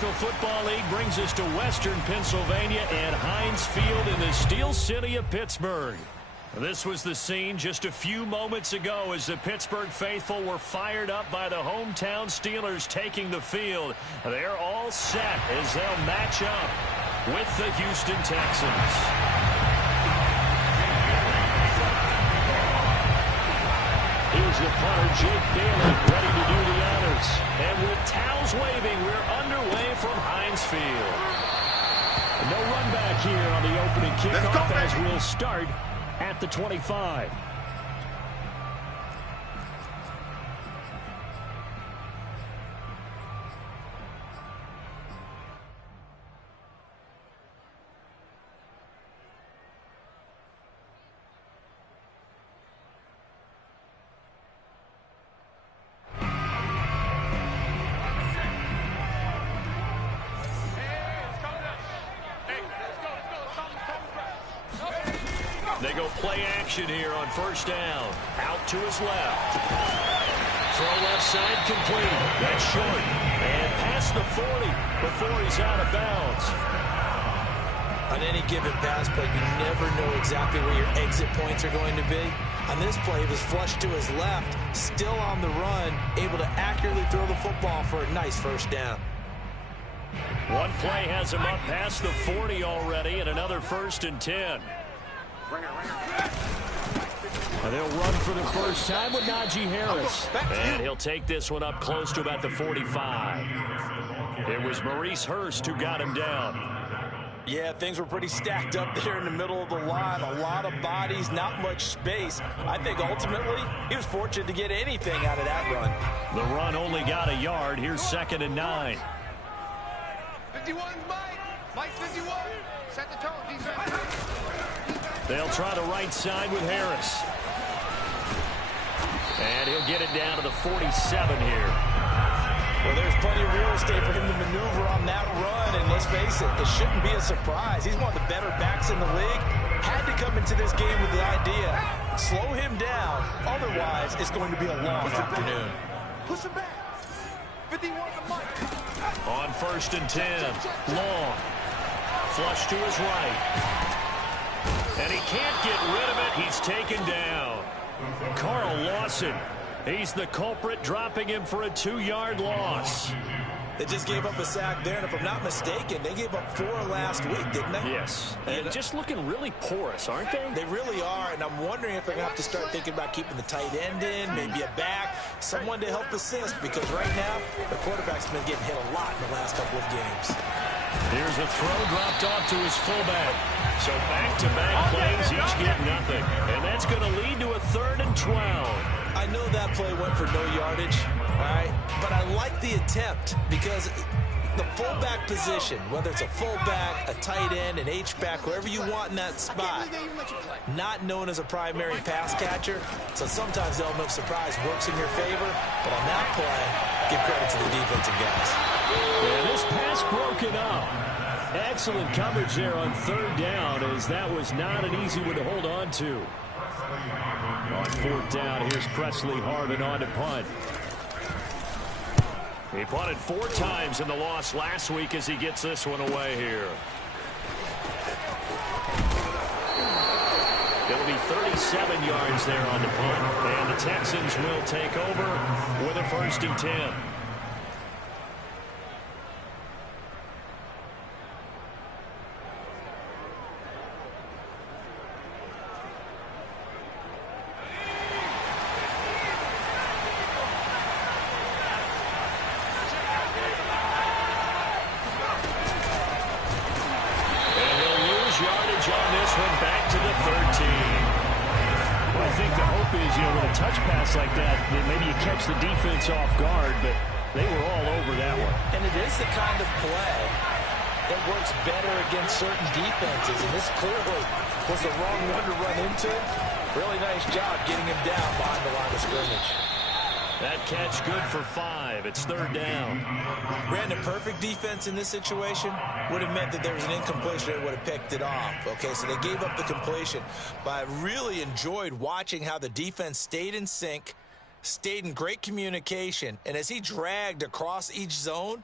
National Football League brings us to Western Pennsylvania and Heinz Field in the Steel City of Pittsburgh. This was the scene just a few moments ago as the Pittsburgh faithful were fired up by the hometown Steelers taking the field. They're all set as they'll match up with the Houston Texans. Here's the punter, Jake Bailey, ready to do the honors. And with towels waving, we're underway from Heinz Field. No run back here on the opening kickoff as we'll start at the 25. They go play action here on first down. Out to his left. Throw left side complete. That's short. And past the 40 before he's out of bounds. On any given pass play, you never know exactly where your exit points are going to be. On this play, he was flushed to his left, still on the run, able to accurately throw the football for a nice first down. One play has him up past the 40 already, and another 1st and 10. And they'll run for the first time with Najee Harris. And he'll take this one up close to about the 45. It was Maurice Hurst who got him down. Yeah, things were pretty stacked up there in the middle of the line. A lot of bodies, not much space. I think ultimately he was fortunate to get anything out of that run. The run only got a yard. Here's 2nd and 9. 51, Mike 51. Set the tone, defense. They'll try the right side with Harris. And he'll get it down to the 47 here. Well, there's plenty of real estate for him to maneuver on that run. And let's face it, it shouldn't be a surprise. He's one of the better backs in the league. Had to come into this game with the idea, slow him down. Otherwise, it's going to be a long afternoon. Push him back. 51 to Mike. On 1st and 10. Long. Flush to his right. And he can't get rid of it. He's taken down. Carl Lawson. He's the culprit, dropping him for a 2-yard loss. They just gave up a sack there, and if I'm not mistaken, they gave up 4 last week, didn't they? Yes. And just looking really porous, aren't they? They really are, and I'm wondering if they're going to have to start thinking about keeping the tight end in, maybe a back, someone to help assist, because right now, the quarterback's been getting hit a lot in the last couple of games. Here's a throw dropped off to his fullback. So back-to-back plays, each get nothing. And that's going to lead to a 3rd and 12. I know that play went for no yardage, all right? But I like the attempt because the fullback position, whether it's a fullback, a tight end, an H-back, wherever you want in that spot, not known as a primary pass catcher. So sometimes the element of surprise works in your favor. But on that play, give credit to the defensive guys. And this pass broken up. Excellent coverage there on 3rd down, as that was not an easy one to hold on to. On 4th down, here's Presley Harvin on to punt. He punted 4 times in the loss last week as he gets this one away here. It'll be 37 yards there on the punt, and the Texans will take over with a 1st and 10. On this one, back to the 13. Well, I think the hope is, with a touch pass like that maybe you catch the defense off guard, but they were all over that one. And it is the kind of play that works better against certain defenses, and this clearly was the wrong one to run into. Really nice job getting him down behind the line of scrimmage. That catch good for 5. It's 3rd down. Brandon, perfect defense in this situation would have meant that there was an incompletion that would have picked it off. Okay, so they gave up the completion. But I really enjoyed watching how the defense stayed in sync, stayed in great communication, and as he dragged across each zone,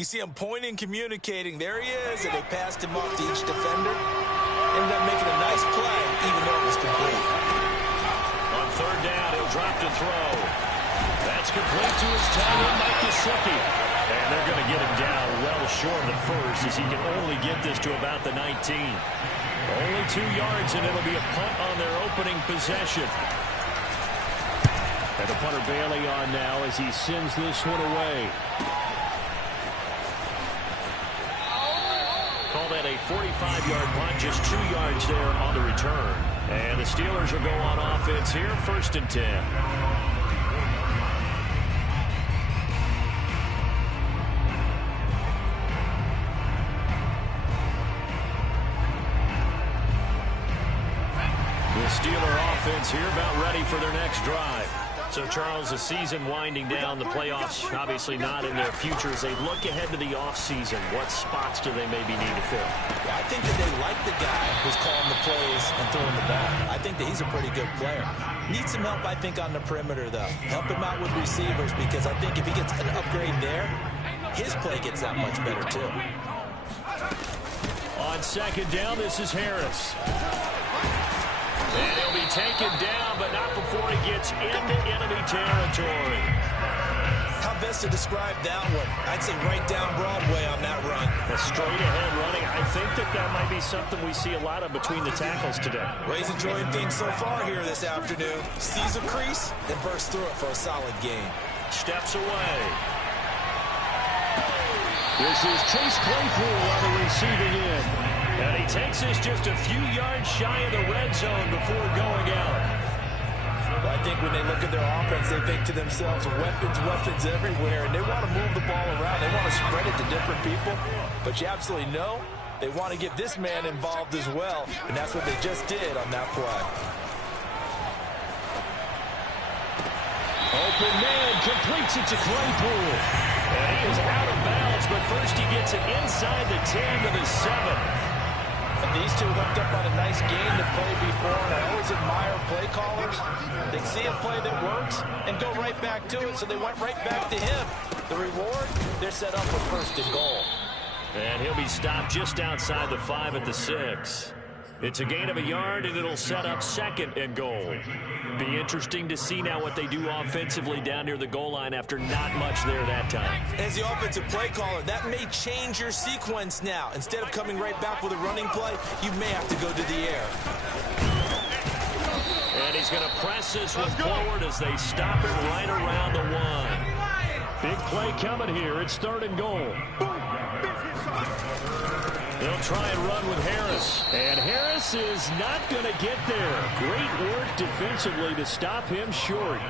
You see him pointing, communicating. There he is, and they passed him off to each defender. Ended up making a nice play, even though it was complete. On third down, he'll drop to throw. That's complete to his tight end, Mike Gesicki. And they're going to get him down well short of the first, as he can only get this to about the 19. Only 2 yards, and it'll be a punt on their opening possession. And the punter Bailey on now as he sends this one away. Call that a 45-yard punt, just 2 yards there on the return. And the Steelers will go on offense here, 1st and 10. Steeler offense here about ready for their next drive. So, Charles, the season winding down, the playoffs obviously not in their future. As they look ahead to the offseason, what spots do they maybe need to fill? Yeah, I think that they like the guy who's calling the plays and throwing the ball. I think that he's a pretty good player. Needs some help, I think, on the perimeter, though. Help him out with receivers, because I think if he gets an upgrade there, his play gets that much better, too. On second down, this is Harris. And he'll be taken down, but not before he gets into enemy territory. How best to describe that one? I'd say right down Broadway on that run. A straight-ahead running. I think that might be something we see a lot of between the tackles today. Well, he's enjoying things so far here this afternoon. Sees a crease and bursts through it for a solid gain. Steps away. This is Chase Claypool on the receiving end. And he takes this just a few yards shy of the red zone before going out. Well, I think when they look at their offense, they think to themselves, weapons everywhere, and they want to move the ball around. They want to spread it to different people. But you absolutely know they want to get this man involved as well, and that's what they just did on that play. Open man completes it to Claypool. And he is out of bounds, but first he gets it inside the 10 to the 7. And these two hooked up on a nice game to play before, and I always admire play callers. They see a play that works and go right back to it, so they went right back to him. The reward, they're set up for 1st and goal. And he'll be stopped just outside the 5 at the 6. It's a gain of a yard, and it'll set up 2nd and goal. Be interesting to see now what they do offensively down near the goal line after not much there that time. As the offensive play caller, that may change your sequence now. Instead of coming right back with a running play, you may have to go to the air. And he's going to press this one forward as they stop it right around the 1. Big play coming here. It's 3rd and goal. They'll try and run with Harris. And Harris is not going to get there. Great work defensively to stop him short.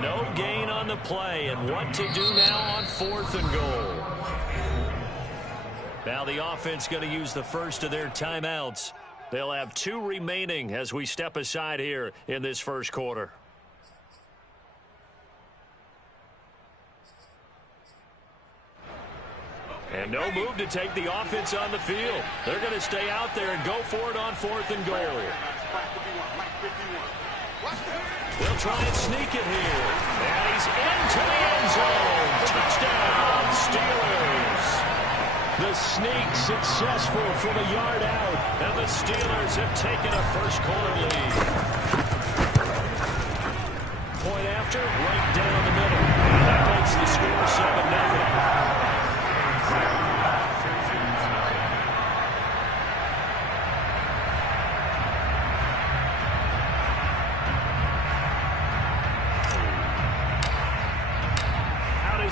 No gain on the play. And what to do now on 4th and goal. Now the offense going to use the first of their timeouts. They'll have 2 remaining as we step aside here in this first quarter. And no move to take the offense on the field. They're going to stay out there and go for it on 4th and goal. They'll try and sneak it here. And he's into the end zone. Touchdown, Steelers. The sneak successful from a yard out. And the Steelers have taken a first-quarter lead. Point after, right down the middle. And that makes the score 7-0.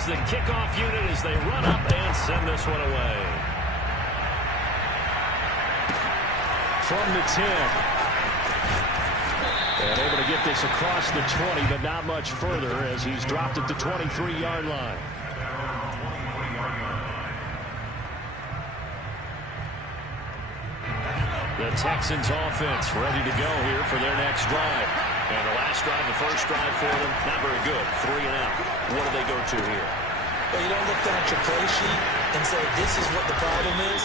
The kickoff unit as they run up and send this one away. From the 10. And able to get this across the 20, but not much further as he's dropped at the 23-yard line. The Texans offense ready to go here for their next drive. And the last drive, the first drive for them, not very good. 3 and out. What do they go to here? Well, you don't look down at your play sheet and say, this is what the problem is.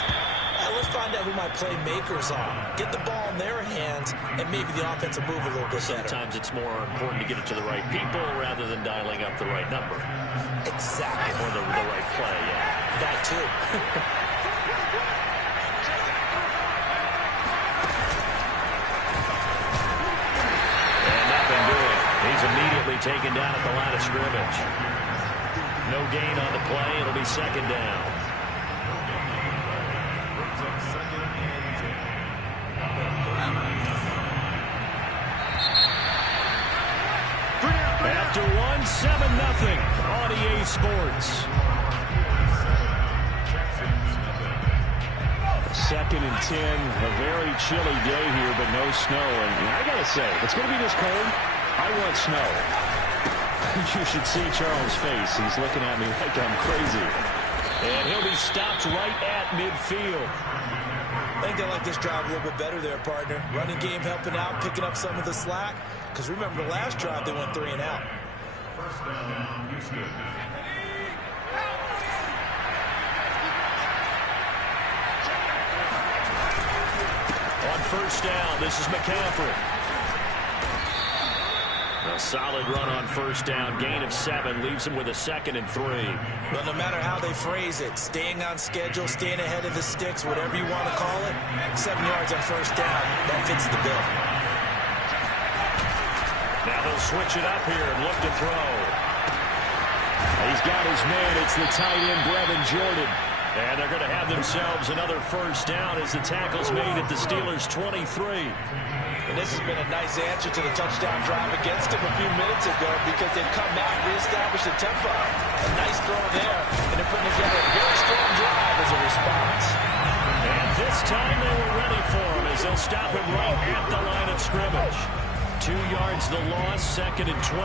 Let's find out who my playmakers are. Get the ball in their hands, and maybe the offense will move a little bit better. Sometimes it's more important to get it to the right people rather than dialing up the right number. Exactly. Or the right play, yeah. That too. And nothing doing. He's immediately taken down at the line of scrimmage. No gain on the play. It'll be second down. After 7-0 on EA Sports. 2nd and 10. A very chilly day here, but no snow. And I got to say, if it's going to be this cold, I want snow. You should see Charles' face. He's looking at me like I'm crazy. And he'll be stopped right at midfield. I think they like this drive a little bit better there, partner. Running game helping out, picking up some of the slack. Because remember, the last drive, they went 3 and out. First down, Houston. On first down, this is McCaffrey. A solid run on first down. Gain of 7 leaves him with a 2nd and 3. Well, no matter how they phrase it, staying on schedule, staying ahead of the sticks, whatever you want to call it, 7 yards on first down, that fits the bill. Now they'll switch it up here and look to throw. He's got his man. It's the tight end, Brevin Jordan. And they're going to have themselves another first down as the tackle's made at the Steelers' 23. And this has been a nice answer to the touchdown drive against them a few minutes ago because they've come out and reestablished the tempo. A nice throw there, and they're putting together a very strong drive as a response. And this time they were ready for him as they'll stop him right at the line of scrimmage. 2 yards the loss, 2nd and 12.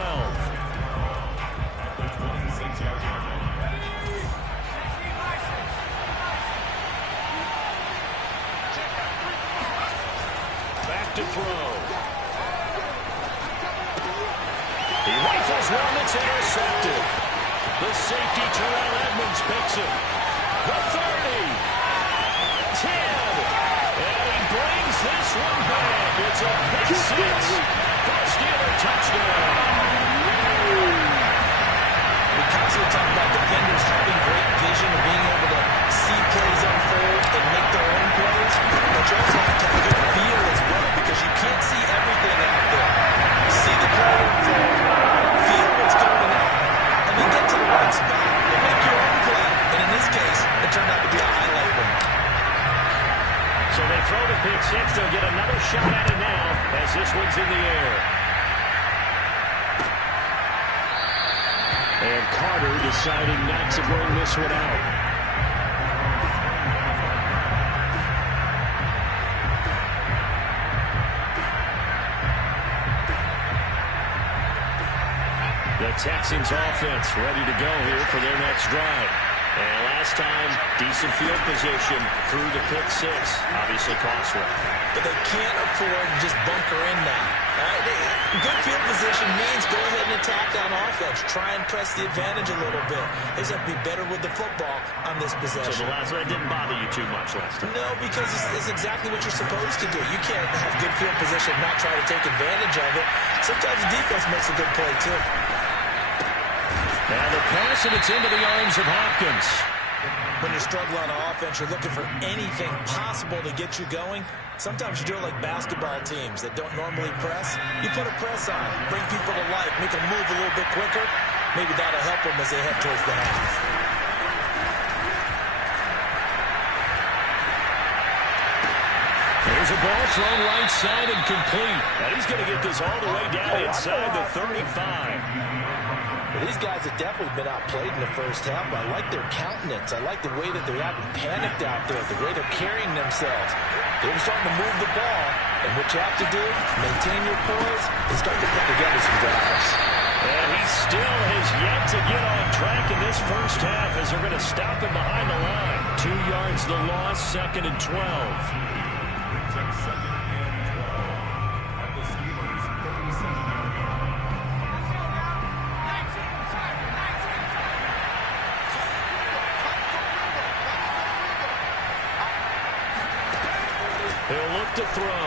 To throw. He rifles one that's intercepted. The safety Terrell Edmonds picks it. The 30. 10. And he brings this one back. It's a pick 6. First Steeler touchdown. We constantly talk about defenders having great vision and being able to see plays unfold and make their own plays. But you also have to have good feel as well because you can't see everything out there. See the play unfold, feel what's going on, and then get to the right spot and make your own play. And in this case, it turned out to be a highlight win. So they throw the pick 6. They'll get another shot at it now as this one's in the air. And Carter deciding not to bring this one out. The Texans offense ready to go here for their next drive. And last time, decent field position through the pick 6. Obviously costly. But they can't afford to just bunker in now. Right? Good field position means go ahead and attack on offense. Try and press the advantage a little bit. They just have to be better with the football on this possession. So the last one didn't bother you too much last time? No, because it's exactly what you're supposed to do. You can't have good field position and not try to take advantage of it. Sometimes the defense makes a good play, too. And the pass, and it's into the arms of Hopkins. When you're struggling on offense, you're looking for anything possible to get you going. Sometimes you do it like basketball teams that don't normally press. You put a press on, bring people to life, make them move a little bit quicker. Maybe that'll help them as they head towards the half. There's a ball thrown right side and complete. And he's going to get this all the way down inside the 35. Well, these guys have definitely been outplayed in the first half, but I like their countenance. I like the way that they're not panicked out there, the way they're carrying themselves. They're starting to move the ball, and what you have to do, maintain your poise, and start to put together some drives. And he still has yet to get on track in this first half as they're going to stop him behind the line. 2 yards the loss, 2nd and 12. He'll look to throw.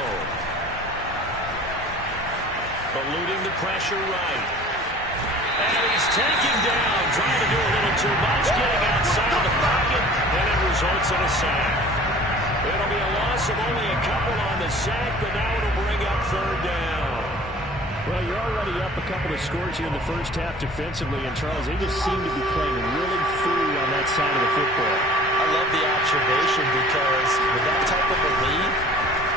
Eluding the pressure right. And he's taken down, trying to do a little too much, getting outside of the pocket. it, and it results in a sack. It'll be a loss of only a couple on the sack, but now it'll bring up third down. Well, you're already up a couple of scores here in the first half defensively, and Charles, they just seem to be playing really free on that side of the football. I love the observation because with that type of a lead,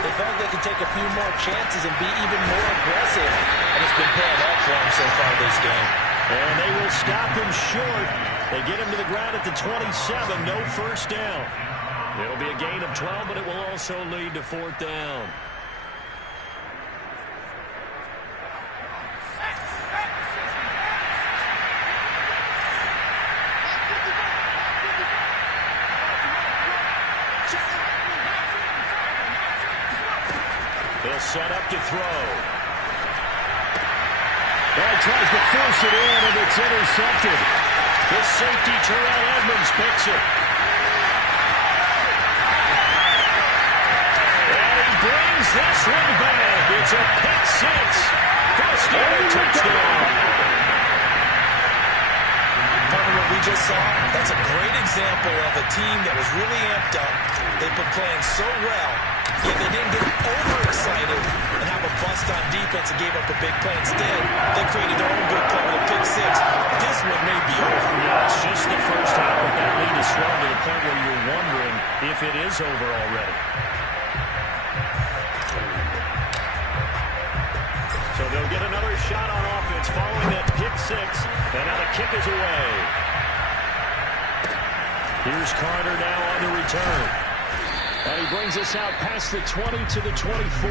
they felt they could take a few more chances and be even more aggressive, and it's been paying off for them so far this game. And they will stop him short. They get him to the ground at the 27, no first down. It'll be a gain of 12, but it will also lead to fourth down. He'll set up to throw. He tries to force it in, and it's intercepted. The safety, Terrell Edmonds, picks it. And he brings this one back. It's a pick six. First ever touchdown. Part of what we just saw, that's a great example of a team that was really amped up. They've been playing so well, yet they didn't get overexcited and have a bust on defense and gave up a big play. Instead, they created their own good play with a pick six. This one may be over. Yeah, it's just the first half, but that lead is swollen to the point where you're wondering if it is over already. So they'll get another shot on offense following that pick six, and now the kick is away. Here's Carter now on the return. And he brings us out past the 20 to the 24.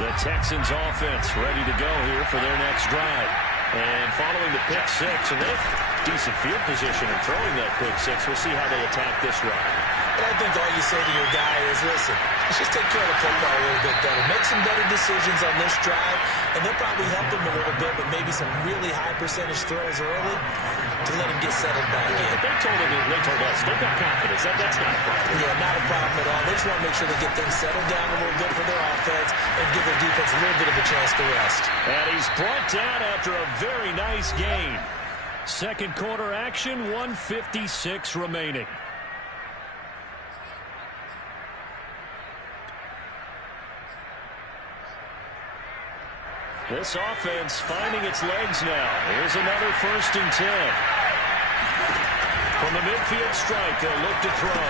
The Texans offense ready to go here for their next drive. And following the pick six, and they've decent field position and throwing that pick six. We'll see how they attack this drive. And I think all you say to your guy is, listen, let's just take care of the football a little bit better. Make some better decisions on this drive, and they'll probably help him a little bit with maybe some really high percentage throws early to let him get settled back in. But they told us, they've got confidence. That's not a problem. Yeah, not a problem at all. They just want to make sure they get things settled down a little bit for their offense and give their defense a little bit of a chance to rest. And he's brought down after a very nice gain. Second quarter action, 1:56 remaining. This offense finding its legs now. Here's another 1st and 10. From the midfield strike, they'll look to throw.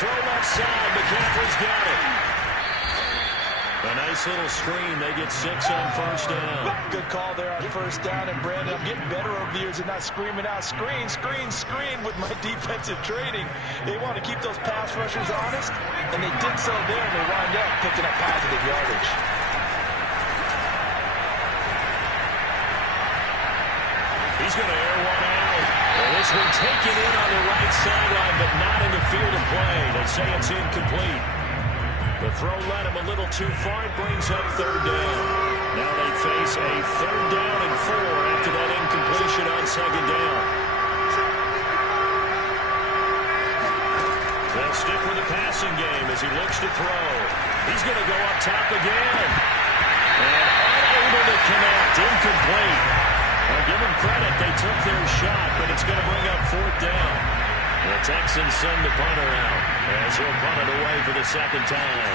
Throw left side, McCaffrey's got it. A nice little screen. They get 6 on first down. Good call there on first down. And, Brandon, I'm getting better over the years and not screaming out, screen, screen, screen with my defensive training. They want to keep those pass rushers honest, and they did so there, and they wind up picking up positive yardage. He's going to air one out. Well, this one taken in on the right sideline, but not in the field of play. They say it's incomplete. The throw led him a little too far. It brings up third down. Now they face a 3rd down and 4 after that incompletion on 2nd down. They'll stick with the passing game as he looks to throw. He's going to go up top again. And unable to connect. Incomplete. Well, give them credit. They took their shot, but it's going to bring up 4th down. The Texans send the punter out as he'll punt it away for the 2nd time.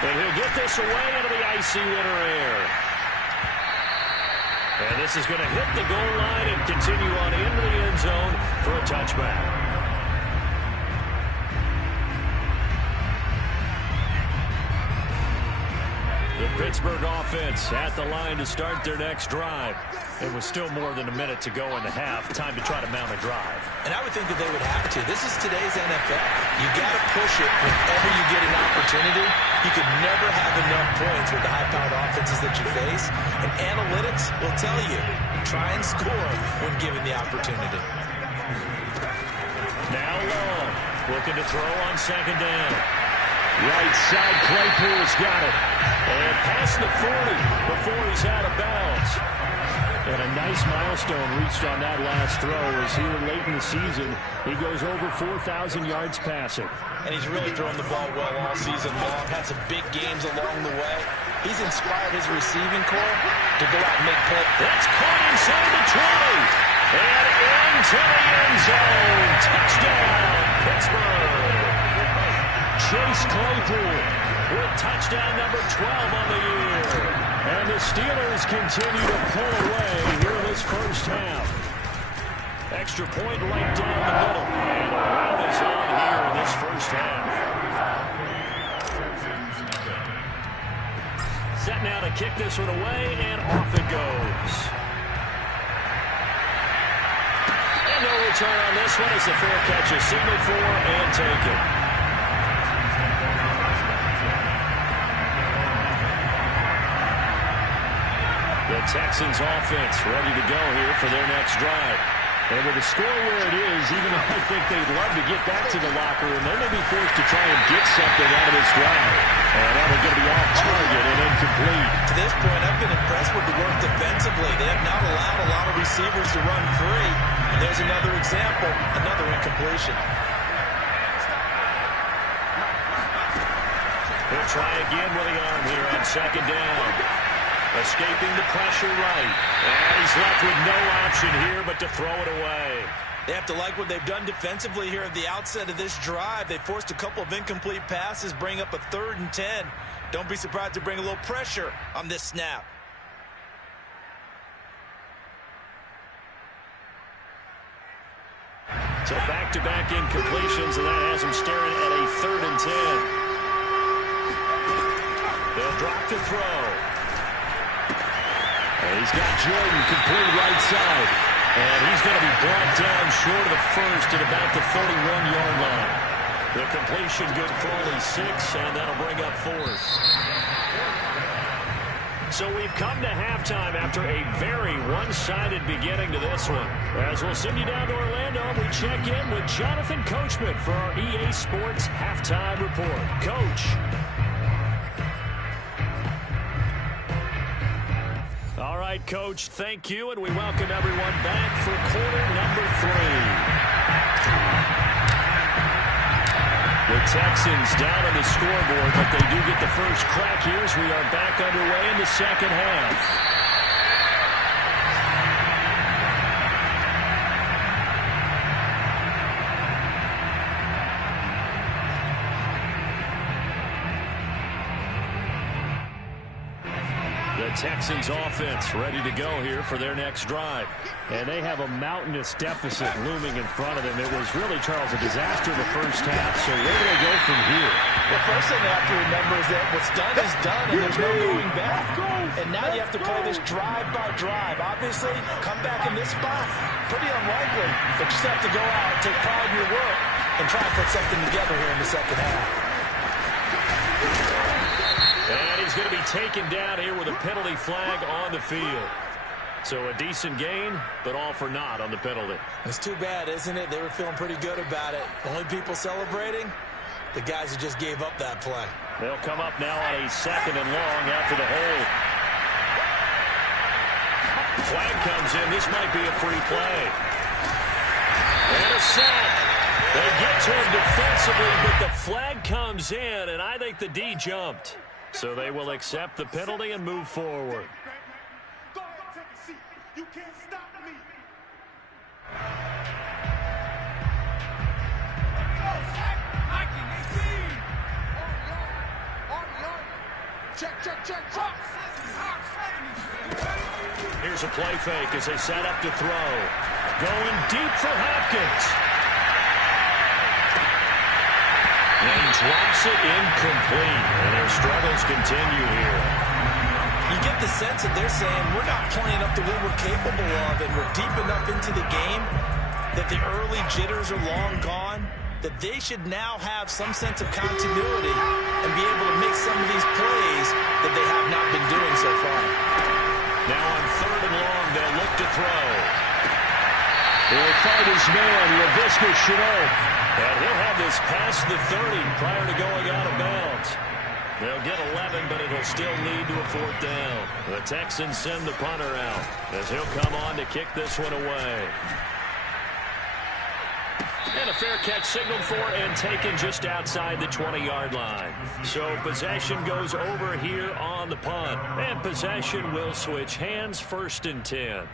And he'll get this away into the icy winter air. And this is going to hit the goal line and continue on into the end zone for a touchback. The Pittsburgh offense at the line to start their next drive. It was still more than a minute to go in the half. Time to try to mount a drive. And I would think that they would have to. This is today's NFL. You got to push it whenever you get an opportunity. You could never have enough points with the high-powered offenses that you face. And analytics will tell you, try and score when given the opportunity. Now Long, looking to throw on 2nd down. Right side, Claypool's got it. And past the 40 before he's out of bounds. And a nice milestone reached on that last throw as here late in the season, he goes over 4,000 yards passing. And he's really thrown the ball well all season long, had some big games along the way. He's inspired his receiving corps to go out and make plays. That's caught inside the 20. And into the end zone. Touchdown, Pittsburgh. Chase Claypool with touchdown number 12 on the year. And the Steelers continue to pull away here in this first half. Extra point right down the middle. And a rout is on here in this first half. Set now to kick this one away, and off it goes. And no return on this one as the fair catch is signaled for and taken. The Texans offense ready to go here for their next drive. And with the score where it is, even though I think they'd love to get back to the locker room, they may be forced to try and get something out of this drive. And that one's going to be off target and incomplete. To this point, I've been impressed with the work defensively. They have not allowed a lot of receivers to run free. And there's another example, another incompletion. He'll try again with the arm here on second down. Escaping the pressure right. And he's left with no option here but to throw it away. They have to like what they've done defensively here at the outset of this drive. They forced a couple of incomplete passes, bring up a 3rd and 10. Don't be surprised to bring a little pressure on this snap. So back-to-back incompletions, and that has him staring at a 3rd and 10. They'll drop to throw. And he's got Jordan complete right side. And he's going to be brought down short of the first at about the 31-yard line. The completion good for only 6, and that'll bring up 4th. So we've come to halftime after a very one-sided beginning to this one. As we'll send you down to Orlando, we check in with Jonathan Coachman for our EA Sports Halftime Report. Coach. All right, Coach, thank you, and we welcome everyone back for quarter number 3. The Texans down on the scoreboard, but they do get the first crack here as we are back underway in the second half. The Texans offense ready to go here for their next drive. And they have a mountainous deficit looming in front of them. It was really, Charles, a disaster the first half. So where do they go from here? The first thing they have to remember is that what's done is done, and there's no going back. And now you have to play this drive by drive. Obviously, come back in this spot, pretty unlikely. But you just have to go out, take pride in your work, and try and put something together here in the second half. And he's going to be taken down here with a penalty flag on the field. So a decent gain, but all for naught on the penalty. It's too bad, isn't it? They were feeling pretty good about it. The only people celebrating, the guys who just gave up that play. They'll come up now on a 2nd and long after the hold. Flag comes in. This might be a free play. And a sack. They get to him defensively, but the flag comes in, and I think the D jumped. So they will accept the penalty and move forward. Go ahead, take a seat. You can't stop me. Check. Here's a play fake as they set up to throw. Going deep for Hopkins. And drops it incomplete. And their struggles continue here. You get the sense that they're saying we're not playing up to what we're capable of, and we're deep enough into the game that the early jitters are long gone, that they should now have some sense of continuity and be able to make some of these plays that they have not been doing so far. Now on 3rd and long, they'll look to throw. He'll fight his man, Laviska Shenault. And he'll have this past the 30 prior to going out of bounds. They'll get 11, but it'll still lead to a 4th down. The Texans send the punter out as he'll come on to kick this one away. And a fair catch signaled for and taken just outside the 20-yard line. So possession goes over here on the punt. And possession will switch hands, 1st and 10.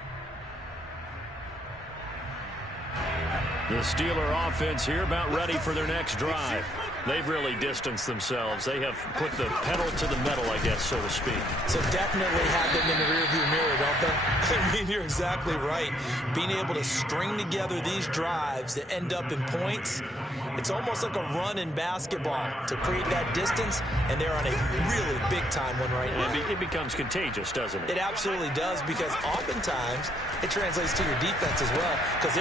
The Steeler offense here about ready for their next drive. They've really distanced themselves. They have put the pedal to the metal, I guess, so to speak. So definitely have them in the rearview mirror, don't they? I mean, you're exactly right. Being able to string together these drives that end up in points, it's almost like a run in basketball to create that distance, and they're on a really big-time one right now. It becomes contagious, doesn't it? It absolutely does, because oftentimes it translates to your defense as well. That's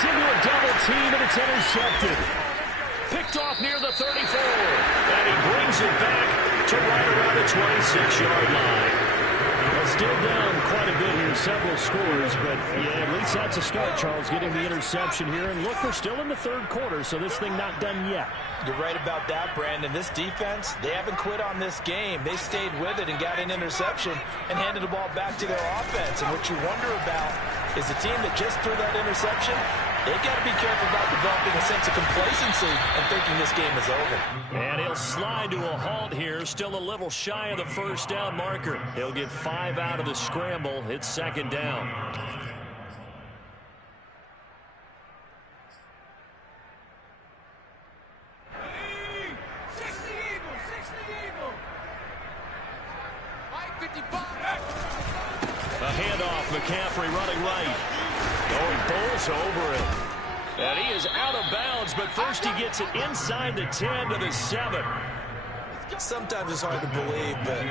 into a double team, and it's intercepted. Picked off near the 34, and he brings it back to right around the 26-yard line. Well, still down quite a bit here, several scores, but yeah, at least that's a start, Charles, getting the interception here. And look, we're still in the 3rd quarter, so this thing not done yet. You're right about that, Brandon. This defense, they haven't quit on this game. They stayed with it and got an interception and handed the ball back to their offense. And what you wonder about is the team that just threw that interception, they've got to be careful about developing a sense of complacency and thinking this game is over. And he'll slide to a halt here, still a little shy of the 1st down marker. He'll get 5 out of the scramble. It's 2nd down. A handoff, McCaffrey running right. Oh, he bowls over it. And he is out of bounds, but first he gets it inside the 10 to the 7. Sometimes it's hard to believe, but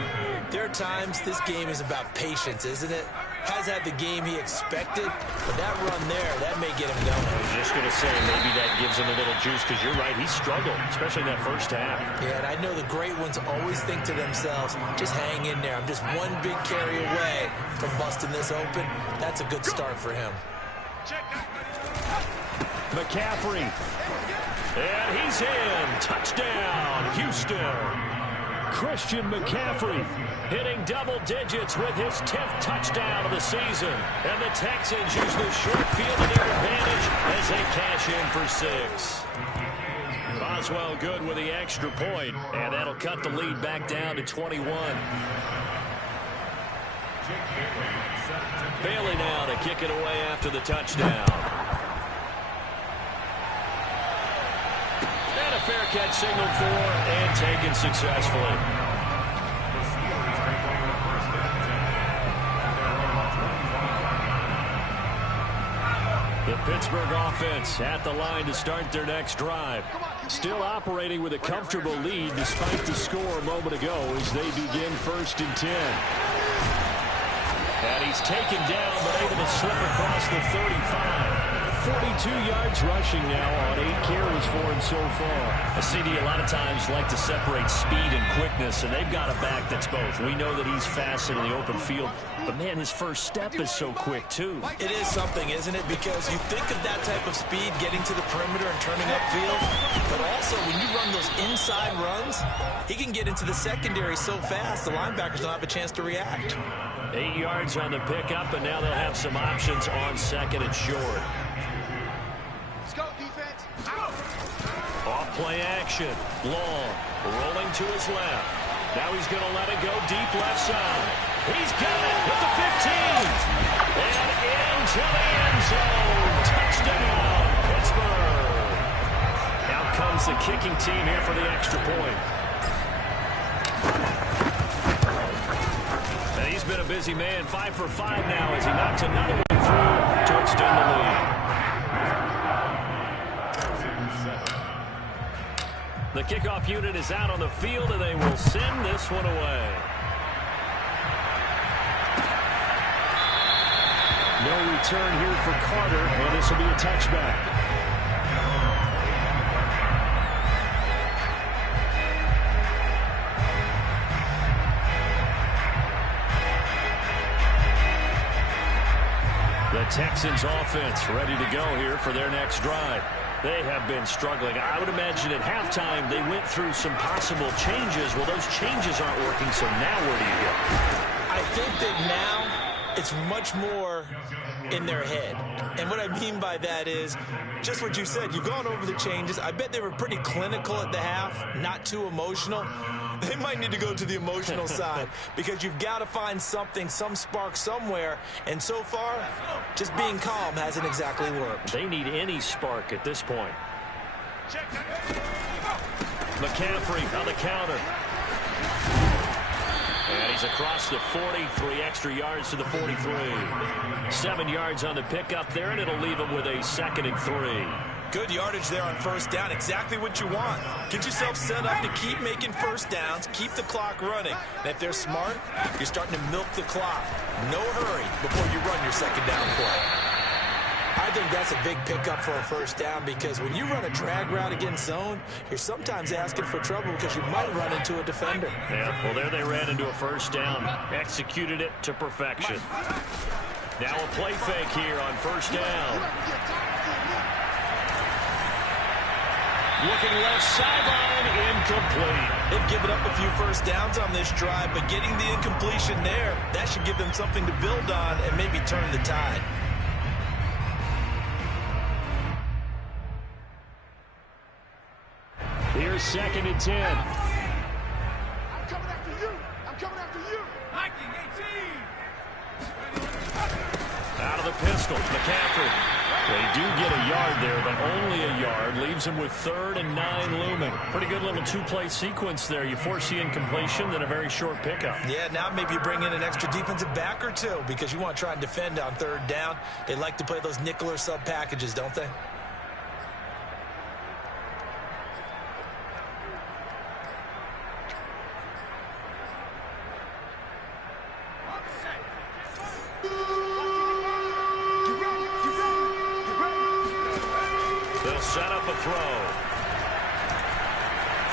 there are times this game is about patience, isn't it? Has had the game he expected, but that run there, that may get him going. I was just going to say, maybe that gives him a little juice, because you're right, he struggled, especially in that 1st half. Yeah, and I know the great ones always think to themselves, just hang in there. I'm just one big carry away from busting this open. That's a good start for him. McCaffrey. And he's in. Touchdown, Houston. Christian McCaffrey hitting double digits with his 10th touchdown of the season. And the Texans use the short field to their advantage as they cash in for 6. Boswell good with the extra point, and that'll cut the lead back down to 21. Bailey now to kick it away after the touchdown. And a fair catch signaled for and taken successfully. The Pittsburgh offense at the line to start their next drive. Still operating with a comfortable lead despite the score a moment ago as they begin 1st and 10. And he's taken down but able to slip across the 35. 42 yards rushing now on 8 carries for him so far. A CD a lot of times like to separate speed and quickness, and they've got a back that's both. We know that he's fast in the open field, but man, his first step is so quick too. It is something, isn't it? Because you think of that type of speed getting to the perimeter and turning upfield, but also when you run those inside runs, he can get into the secondary so fast the linebackers don't have a chance to react. 8 yards on the pickup, and now they'll have some options on 2nd and short. Let's go, defense. Off play action. Long. Rolling to his left. Now he's going to let it go deep left side. He's got it with the 15. And into the end zone. Touchdown, Pittsburgh. Out comes the kicking team here for the extra point. And he's been a busy man. 5 for 5 now as he knocks another one through to extend the lead. The kickoff unit is out on the field, and they will send this one away. No return here for Carter, and this will be a touchback. The Texans offense ready to go here for their next drive. They have been struggling. I would imagine at halftime they went through some possible changes. Well, those changes aren't working, so now where do you go? I think that now it's much more in their head. And what I mean by that is just what you said. You've gone over the changes. I bet they were pretty clinical at the half, not too emotional. They might need to go to the emotional side because you've got to find something, some spark somewhere. And so far, just being calm hasn't exactly worked. They need any spark at this point. McCaffrey on the counter. And he's across the 40, 3 extra yards to the 43. 7 yards on the pickup there, and it'll leave him with a 2nd and 3. Good yardage there on first down. Exactly what you want. Get yourself set up to keep making first downs, keep the clock running. And if they're smart, you're starting to milk the clock. No hurry before you run your 2nd down play. I think that's a big pickup for a first down because when you run a drag route against zone, you're sometimes asking for trouble because you might run into a defender. Yeah, well, there they ran into a first down. Executed it to perfection. Now a play fake here on first down. Looking left sideline, incomplete. They've given up a few first downs on this drive, but getting the incompletion there, that should give them something to build on and maybe turn the tide. Here's 2nd and 10. I'm coming after you. I'm coming after you. Hiking 18. Out of the pistol, McCaffrey. They do get a yard there, but only a yard. Leaves him with 3rd and 9 looming. Pretty good little 2-play sequence there. You force the incompletion, then a very short pickup. Yeah, now maybe you bring in an extra defensive back or two because you want to try and defend on 3rd down. They like to play those nickel or sub packages, don't they? They'll set up a throw.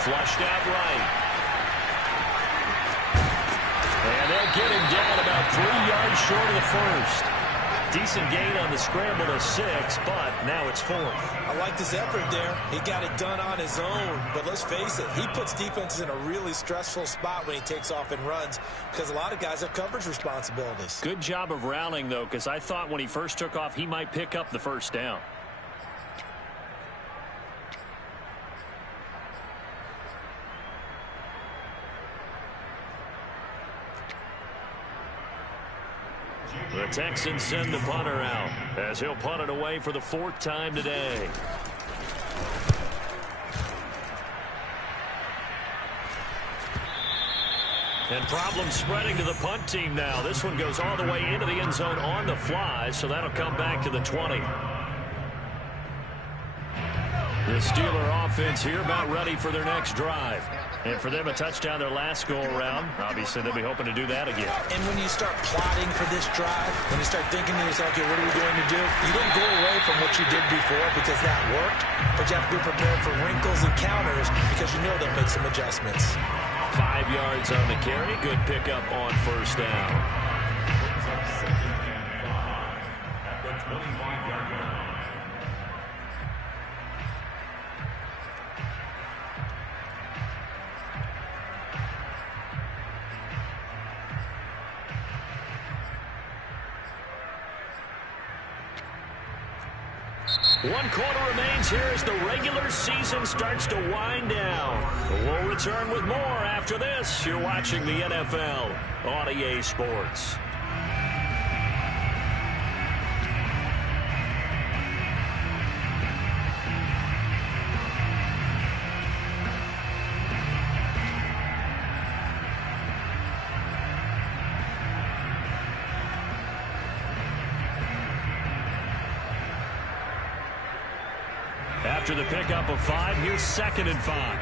Flushed out right. And they'll get him down about 3 yards short of the first. Decent gain on the scramble to 6, but now it's 4th. I like this effort there. He got it done on his own, but let's face it, he puts defenses in a really stressful spot when he takes off and runs because a lot of guys have coverage responsibilities. Good job of rounding, though, because I thought when he first took off, he might pick up the first down. The Texans send the punter out as he'll punt it away for the 4th time today. And problems spreading to the punt team now. This one goes all the way into the end zone on the fly, so that'll come back to the 20. The Steeler offense here about ready for their next drive. And for them, a touchdown their last go-around. Obviously, they'll be hoping to do that again. And when you start plotting for this drive, when you start thinking to yourself, okay, what are we going to do? You don't go away from what you did before because that worked, but you have to be prepared for wrinkles and counters because you know they'll make some adjustments. 5 yards on the carry. Good pickup on first down. At the 25-yard line. One quarter remains here as the regular season starts to wind down. We'll return with more after this. You're watching the NFL on EA Sports. After the pickup of 5, here's 2nd and 5.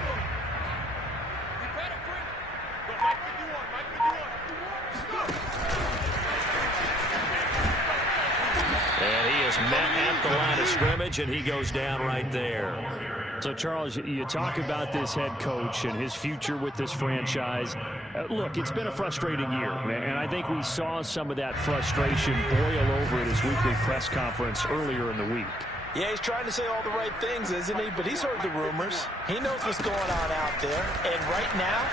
And he is met at the line of scrimmage, and he goes down right there. So, Charles, you talk about this head coach and his future with this franchise. Look, it's been a frustrating year, and I think we saw some of that frustration boil over at his weekly press conference earlier in the week. Yeah, he's trying to say all the right things, isn't he? But he's heard the rumors. He knows what's going on out there. And right now,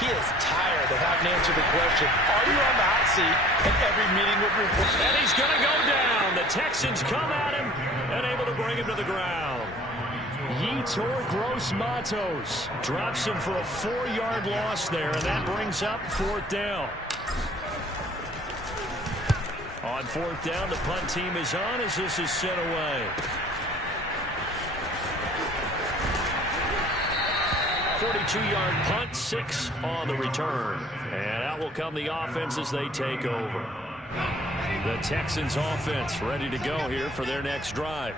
he is tired of having to answer the question, are you on the hot seat in every meeting with reporters? And he's going to go down. The Texans come at him and able to bring him to the ground. Yetur Gross-Matos drops him for a 4-yard loss there, and that brings up 4th down. On 4th down, the punt team is on as this is sent away. 42-yard punt, 6 on the return. And out will come the offense as they take over. The Texans offense ready to go here for their next drive.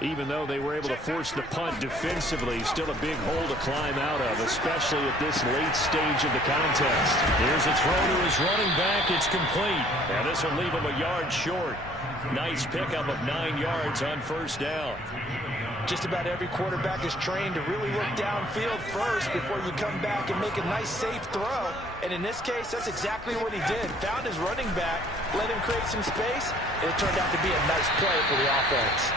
Even though they were able to force the punt defensively, still a big hole to climb out of, especially at this late stage of the contest. Here's a throw to his running back. It's complete. And this will leave him a yard short. Nice pickup of 9 yards on 1st down. Just about every quarterback is trained to really look downfield first before you come back and make a nice, safe throw. And in this case, that's exactly what he did. Found his running back, let him create some space, and it turned out to be a nice play for the offense.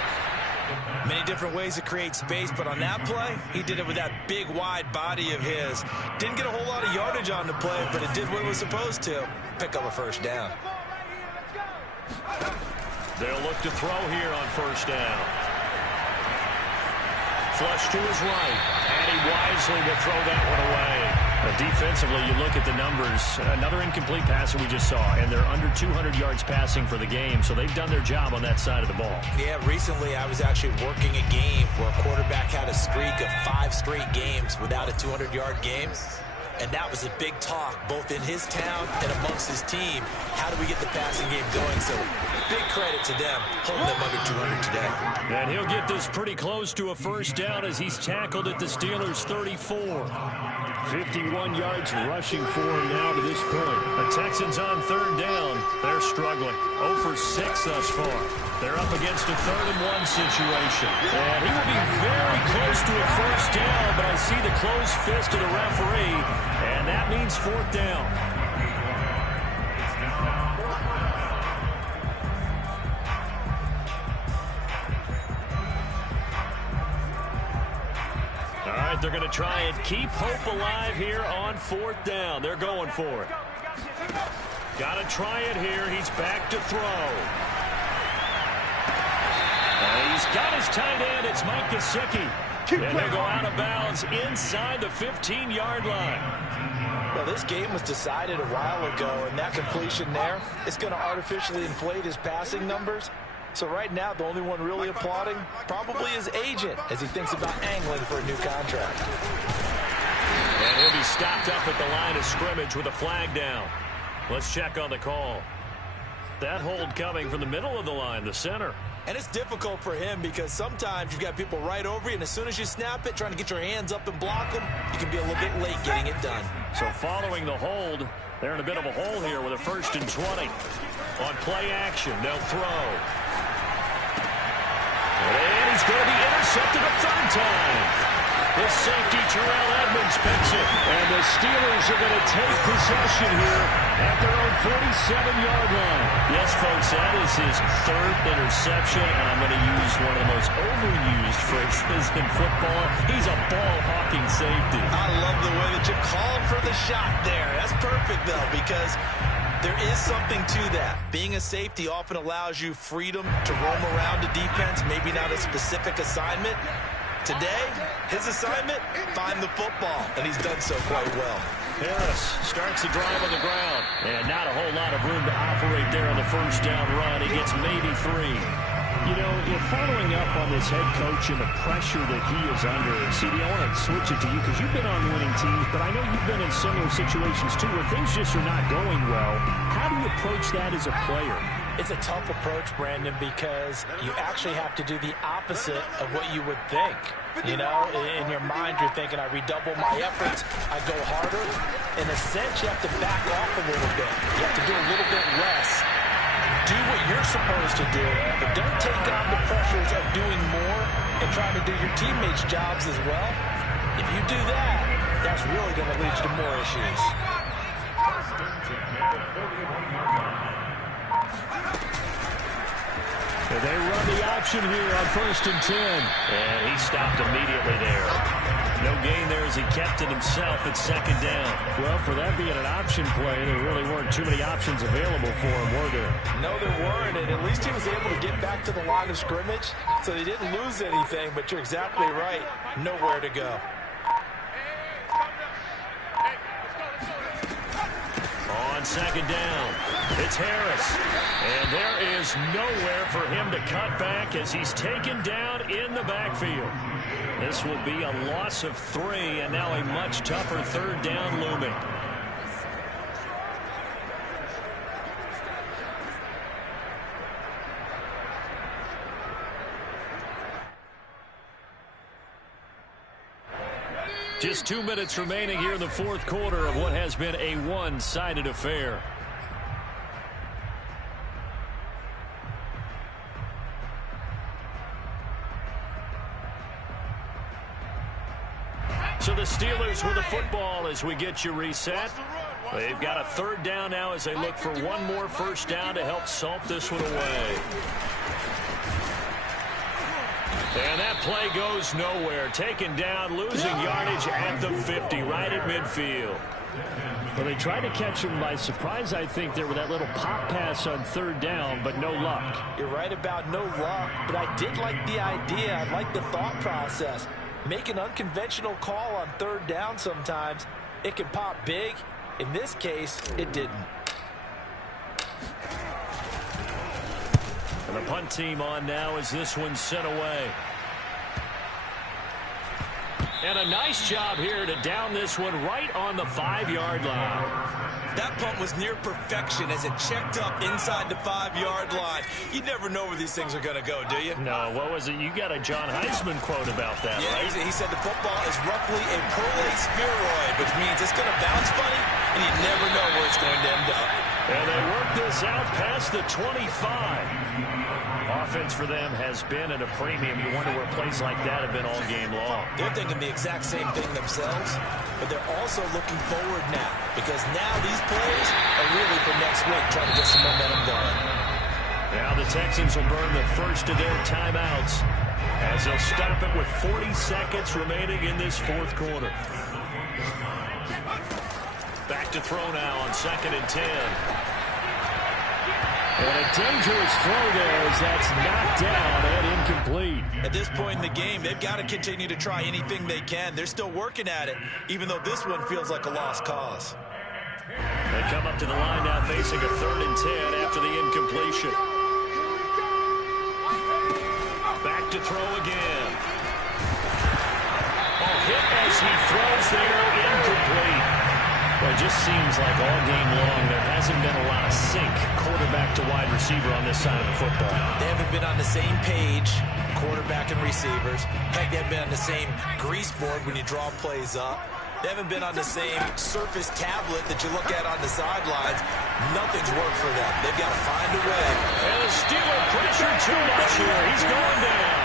Many different ways to create space, but on that play, he did it with that big, wide body of his. Didn't get a whole lot of yardage on the play, but it did what it was supposed to. Pick up a 1st down. They'll look to throw here on 1st down. Flush to his right, and he wisely will throw that one away. Defensively, you look at the numbers. Another incomplete passer we just saw, and they're under 200 yards passing for the game, so they've done their job on that side of the ball. Yeah, recently I was actually working a game where a quarterback had a streak of 5 straight games without a 200-yard game. And that was a big talk, both in his town and amongst his team. How do we get the passing game going? So big credit to them, holding them under 200 today. And he'll get this pretty close to a 1st down as he's tackled at the Steelers' 34. 51 yards rushing for him now to this point. The Texans on 3rd down. They're struggling. 0 for 6 thus far. They're up against a 3rd and 1 situation. And he will be very close to a 1st down, but I see the closed fist of the referee, and that means 4th down. All right, they're going to try and keep hope alive here on 4th down. They're going for it. Got to try it here. He's back to throw. He's got his tight end. It's Mike Gesicki. And he'll go out of bounds inside the 15-yard line. Well, this game was decided a while ago, and that completion there is going to artificially inflate his passing numbers. So right now, the only one really applauding probably his agent as he thinks about angling for a new contract. And he'll be stopped up at the line of scrimmage with a flag down. Let's check on the call. That hold coming from the middle of the line, the center. And it's difficult for him because sometimes you've got people right over you, and as soon as you snap it, trying to get your hands up and block them, you can be a little bit late getting it done. So following the hold, they're in a bit of a hole here with a 1st and 20. On play action, they'll throw. And he's going to be intercepted a 3rd time. The safety, Terrell Edmonds, picks it. And the Steelers are going to take possession here at their own 47-yard line. Yes, folks, that is his 3rd interception, and I'm going to use one of the most overused phrases in football. He's a ball-hawking safety. I love the way that you called for the shot there. That's perfect, though, because there is something to that. Being a safety often allows you freedom to roam around a defense, maybe not a specific assignment. Today, his assignment, find the football, and he's done so quite well. Harris starts the drive on the ground, and not a whole lot of room to operate there on the 1st down run. He gets maybe 3. You know, you're following up on this head coach and the pressure that he is under. CD, I want to switch it to you because you've been on winning teams, but I know you've been in similar situations too where things just are not going well. How do you approach that as a player? It's a tough approach, Brandon, because you actually have to do the opposite of what you would think. You know, in your mind, you're thinking, I redouble my efforts, I go harder. In a sense, you have to back off a little bit. You have to do a little bit less. Do what you're supposed to do, but don't take on the pressures of doing more and trying to do your teammates' jobs as well. If you do that, that's really going to lead to more issues. They run the option motion here on 1st and 10. And he stopped immediately there. No gain there as he kept it himself at 2nd down. Well, for that being an option play, there really weren't too many options available for him, were there? No, there weren't, and at least he was able to get back to the line of scrimmage, so he didn't lose anything, but you're exactly right. Nowhere to go. On 2nd down, it's Harris. And there is nowhere for him to cut back as he's taken down in the backfield. This will be a loss of 3, and now a much tougher 3rd down looming. Just 2 minutes remaining here in the 4th quarter of what has been a one-sided affair. So the Steelers with the football as we get you reset. They've got a 3rd down now as they look for one more 1st down to help salt this one away. And that play goes nowhere. Taken down, losing yardage at the 50, right at midfield. Well, they tried to catch him by surprise, I think, there with that little pop pass on 3rd down, but no luck. You're right about no luck, but I did like the idea. I like the thought process. Make an unconventional call on 3rd down sometimes. It can pop big. In this case, it didn't. And the punt team on now as this one's sent away. And a nice job here to down this one right on the 5-yard line. That punt was near perfection as it checked up inside the 5-yard line. You never know where these things are going to go, do you? No, what was it? You got a John Heisman quote about that, yeah, right? He said the football is roughly a pearly spheroid, which means it's going to bounce funny, and you never know where it's going to end up. And they work this out past the 25. Offense for them has been at a premium. You wonder where plays like that have been all game long. They're thinking the exact same thing themselves, but they're also looking forward now because now these plays are really for next week, trying to get some momentum going. Now the Texans will burn the first of their timeouts as they'll stop it with 40 seconds remaining in this 4th quarter. Back to throw now on 2nd and 10. And a dangerous throw there as that's knocked down and incomplete. At this point in the game, they've got to continue to try anything they can. They're still working at it, even though this one feels like a lost cause. They come up to the line now facing a 3rd and 10 after the incompletion. Back to throw again. Oh, hit as he throws there, incomplete. Well, it just seems like all game long there hasn't been a lot of sync quarterback to wide receiver on this side of the football. They haven't been on the same page, quarterback and receivers. Heck, they haven't been on the same grease board when you draw plays up. They haven't been on the same surface tablet that you look at on the sidelines. Nothing's worked for them. They've got to find a way. And the Steeler pressure too much here. He's going down.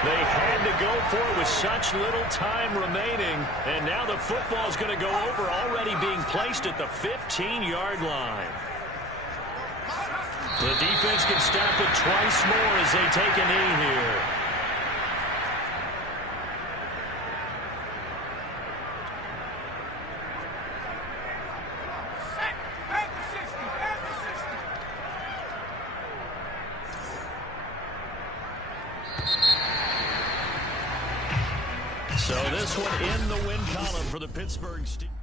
They had to go for it with such little time remaining. And now the football is going to go over, already being placed at the 15-yard line. The defense can stop it twice more as they take a knee here. So this one in the win column for the Pittsburgh Steelers.